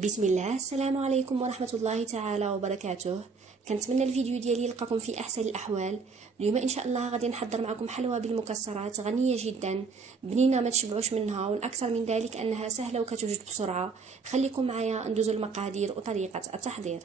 بسم الله. السلام عليكم ورحمة الله تعالى وبركاته. كنتمنى الفيديو ديالي يلقاكم في احسن الاحوال. اليوم ان شاء الله غادي نحضر معكم حلوى بالمكسرات غنية جدا، بنينة ما تشبعوش منها، والاكثر من ذلك انها سهلة وكتوجد بسرعة. خليكم معايا ندوزو المقادير وطريقة التحضير.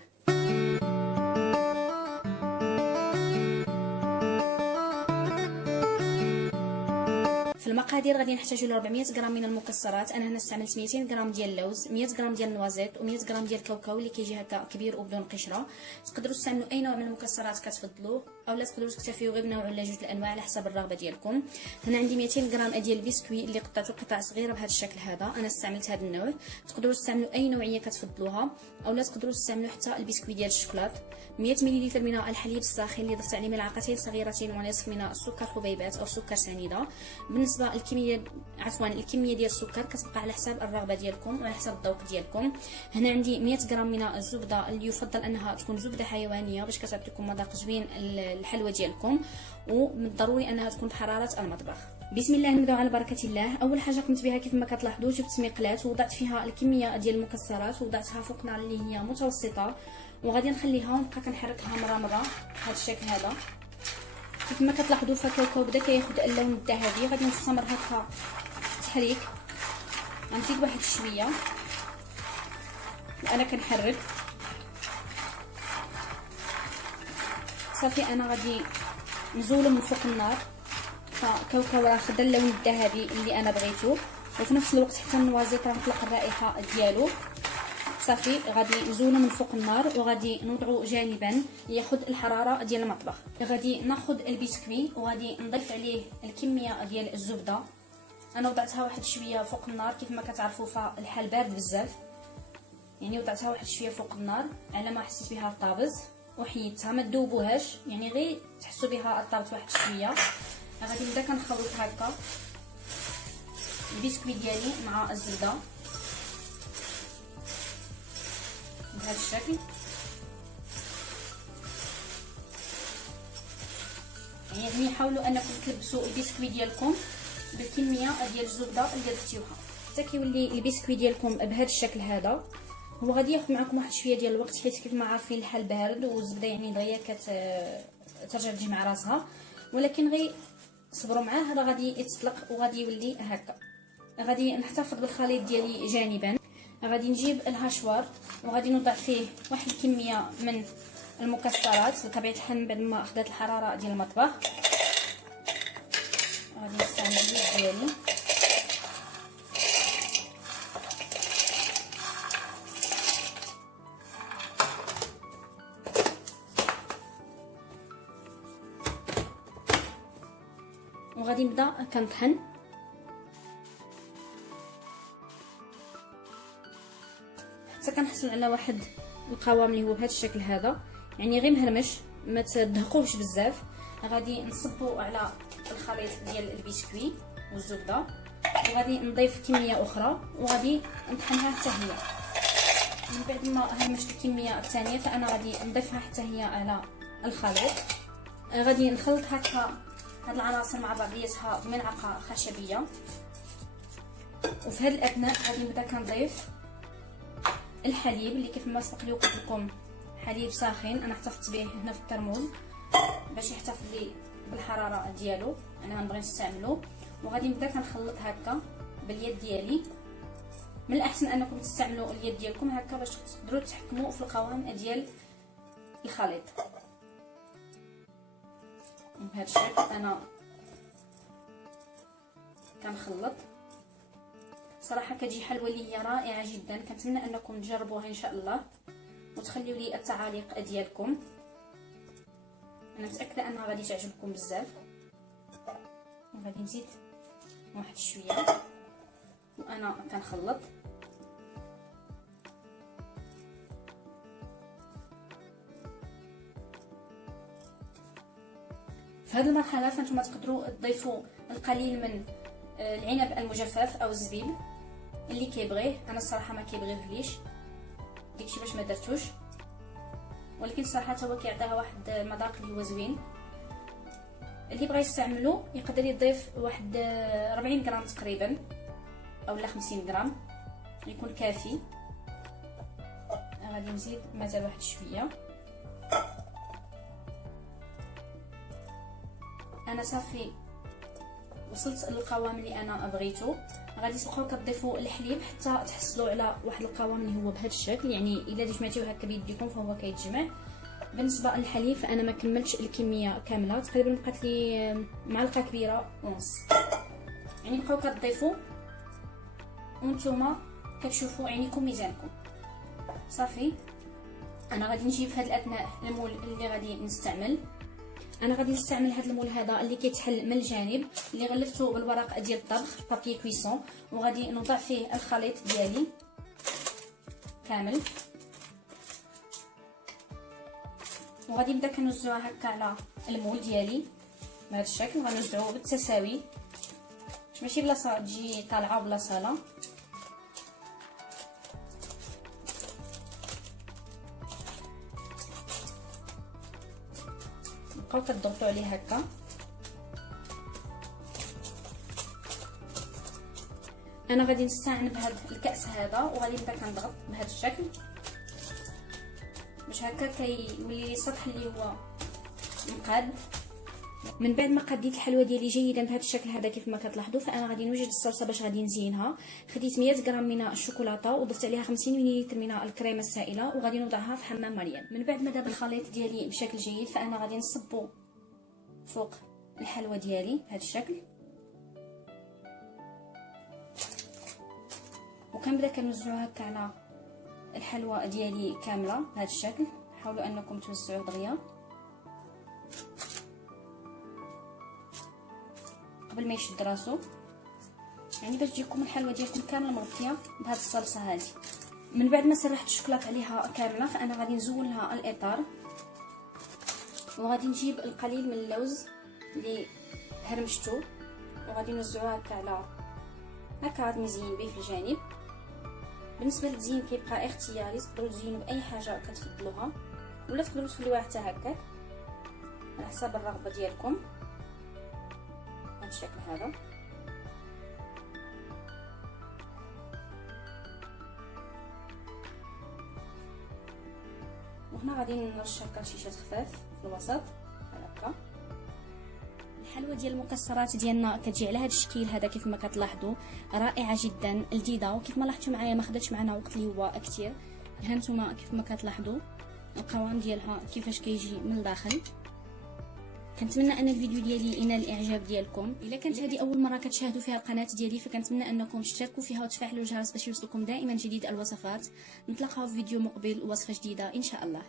في المقادير غادي نحتاجو ل 400 غرام من المكسرات. انا هنا استعملت 200 غرام ديال اللوز، 100 غرام ديال النوازيت، و100 غرام ديال الكاوكاو اللي كيجي هكا كبير وبدون قشره. تقدروا تستعملوا اي نوع من المكسرات كتفضلوه، اولا تقدروا تكتفيوا غير بنوع ولا جوج الانواع على حسب الرغبه ديالكم. هنا عندي 200 غرام ديال البسكوي اللي قطعته قطع صغيره بهذا الشكل هذا، انا استعملت هذا النوع. تقدروا تستعملوا اي نوعيه كتفضلوها، اولا تقدروا تستعملوا حتى البسكوي ديال الشوكولات. 100 ملل من الحليب الساخن اللي ضفت عليه ملعقتين صغيرتين ونصف من السكر حبيبات او سكر سنيده. بالنسبه للكميه ديال السكر كتبقى على حساب الرغبه ديالكم وعلى حساب الذوق ديالكم. هنا عندي 100 غرام من الزبده اللي يفضل انها تكون زبده حيوانيه باش كتعطيكم مذاق زوين الحلوى ديالكم، ومن الضروري انها تكون بحراره المطبخ. بسم الله نبداو على بركه الله. اول حاجه قمت بها كيف ما كتلاحظوا، جبت مقلاه ووضعت فيها الكميه ديال المكسرات ووضعتها فوق نار اللي هي متوسطه، وغادي نخليها ونبقى كنحركها مره بهذا الشكل هذا. كيف ما كتلاحظوا فالكاوكاو بدا كياخذ اللون الذهبي، غادي نستمر هكا التحريك. غنزيد واحد شويه وانا كنحرك صافي. انا غادي نزولو من فوق النار، فالكاوكاو راه خدا اللون الذهبي اللي انا بغيتو، وفي نفس الوقت حتى النوازيط راه طلق الرائحه ديالو. صافي غادي نزولو من فوق النار وغادي نوضعو جانبا ياخذ الحراره ديال المطبخ. غادي ناخذ البسكوي وغادي نضيف عليه الكميه ديال الزبده. انا وضعتها واحد شويه فوق النار، كيف ما كتعرفوا فالحال بارد بزاف، يعني وضعتها واحد شويه فوق النار على ما حسيت بها الطابز وحيدتها. ما تذوبوهاش، يعني غير تحسوا بها الطابت واحد شويه. غادي نبدا كنخلط هكا البسكوي ديالي مع الزبده بهذا الشكل. يعني حاولوا انكم تلبسوا البسكوي ديالكم بالكميه ديال الزبده اللي ضفتيوها حتى كيولي البسكوي ديالكم بهذا الشكل هذا. هو غادي ياخذ معكم واحد شويه ديال الوقت، حيت كيف ما عارفين الحال بارد والزبده يعني دغيا كترجع تجي مع راسها، ولكن غير صبروا معاه. راه غادي يتطلق وغادي يولي هكا. غادي نحتفظ بالخليط ديالي جانبا. غادي نجيب الهاشوار وغادي نوضع فيه واحد الكميه من المكسرات بطبيعه الحال بعد ما اخذت الحراره ديال المطبخ. غادي نستعمل اليد ديالي وغادي نبدا كنطحن حتى كنحصل على واحد القوام اللي هو بهذا الشكل هذا، يعني غير مهرمش، ما تدهقوش بزاف. غادي نصبو على الخليط ديال البسكوي والزبده، وغادي نضيف كميه اخرى وغادي نطحنها حتى هي. من بعد ما هرمشت الكميه الثانيه فانا غادي نضيفها حتى هي على الخليط. غادي نخلط هكا هاد العناصر مع بعضياتها بملعقه خشبيه، وفي هذا الاثناء غادي نبدا كنضيف الحليب اللي كيف ما سبق لي وقلت لكم حليب ساخن. انا احتفظت به هنا في الترموز باش يحتفظ لي بالحراره ديالو، انا غنبغي نستعملو. وغادي نبدا كنخلط هكا باليد ديالي. من الاحسن انكم تستعملوا اليد ديالكم هكا باش تقدروا تحكموا في القوام ديال الخليط بهذا الشكل. انا كنخلط صراحه كتجي حلوه اللي هي رائعه جدا. كنتمنى انكم تجربوها ان شاء الله وتخليوا لي التعاليق ديالكم. انا متاكده انها غادي تعجبكم بزاف. وغادي نزيد واحد شويه وانا كنخلط. في هذه المرحله فانتم تقدروا تضيفوا القليل من العنب المجفف او الزبيب اللي كيبغيه. انا الصراحه ما كيبغيهوليش داكشي باش ما درتوش، ولكن صراحه هو كيعطيها واحد المذاق اللي هو زوين. اللي بغى يستعملو يقدر يضيف واحد 40 غرام تقريبا اولا 50 غرام يكون كافي. غادي نزيد مازال واحد شويه. انا صافي وصلت للقوام اللي انا بغيتو. غادي تبقاو كتضيفوا الحليب حتى تحصلوا على واحد القوام اللي هو بهذا الشكل، يعني الا جمعتوه هكا بيديكم فهو كيتجمع. بالنسبه للحليب فانا ما كملتش الكميه كامله، تقريبا بقات لي معلقه كبيره ونص. يعني بقاو كتضيفوا وانتم كتشوفوا عينيكم ميزانكم. صافي انا غادي نجيب في هذه الاثناء المول اللي غادي نستعمل. انا غادي نستعمل هذا المول هذا اللي كيتحل من الجانب، اللي غلفته بالورق ديال الطبخ بابي كويسون، وغادي نوضع فيه الخليط ديالي كامل، وغادي نبدا كنوزعها هكا على المول ديالي بهذا الشكل. غنوزعوه بالتساوي باش ماشي بلاصه تجي طالعه بلاصه لا. بقاو كتضغطوا عليه هكا. انا غادي نستعمل بهذا الكاس هذا وغادي نبدا كنضغط بهذا الشكل باش هكا كيولي لي السطح اللي هو مقاد. من بعد ما قديت الحلوه ديالي جيدا بهذا الشكل هذا كيف ما كتلاحظوا، فانا غادي نوجد الصلصه باش غادي نزينها. خديت 100 غرام من الشوكولاته وضفت عليها 50 ملل من الكريمه السائله وغادي نوضعها في حمام مريم. من بعد ما داب الخليط ديالي بشكل جيد فانا غادي نصبو فوق الحلوه ديالي بهذا الشكل، وكنبدا كنوزعو هكا على الحلوه ديالي كامله بهذا الشكل. حاولوا انكم توزعوه دغيا قبل ما يشد راسو، يعني باش تجيكم الحلوه ديالكم كامله مغطيه بهذه الصلصه هذه. من بعد ما سرحت الشوكولاط عليها كامله فانا غادي نزول لها الاطار، وغادي نجيب القليل من اللوز اللي هرمشتو وغادي نوزعوها هكا على هكا غادي نزين به في الجانب. بالنسبه للتزيين كيبقى اختياري، تقدروا تزينوا باي حاجه كتفضلوها ولا تقدروا تخليوها حتى هكاك على حسب الرغبه ديالكم بهذا الشكل هذا. وهنا غادي نرش هكا شيشات خفاف في الوسط هكا. الحلوه ديال المكسرات ديالنا كتجي على هذا الشكل هذا كيف ما كتلاحظوا، رائعه جدا لذيذه. وكيف ما لاحظتوا معايا ما خدتش معنا وقت اللي هو كثير. ها نتوما كيف ما كتلاحظوا القوام ديالها كيفاش كيجي من الداخل. كنتمنى ان الفيديو ديالي ينال الاعجاب ديالكم. الا كانت هذه اول مره كتشاهدوا فيها القناه ديالي فكنتمنى انكم تشتركوا فيها وتفعلوا الجرس باش يوصلكم دائما جديد الوصفات. نتلاقاو في فيديو مقبل ووصفه جديده ان شاء الله.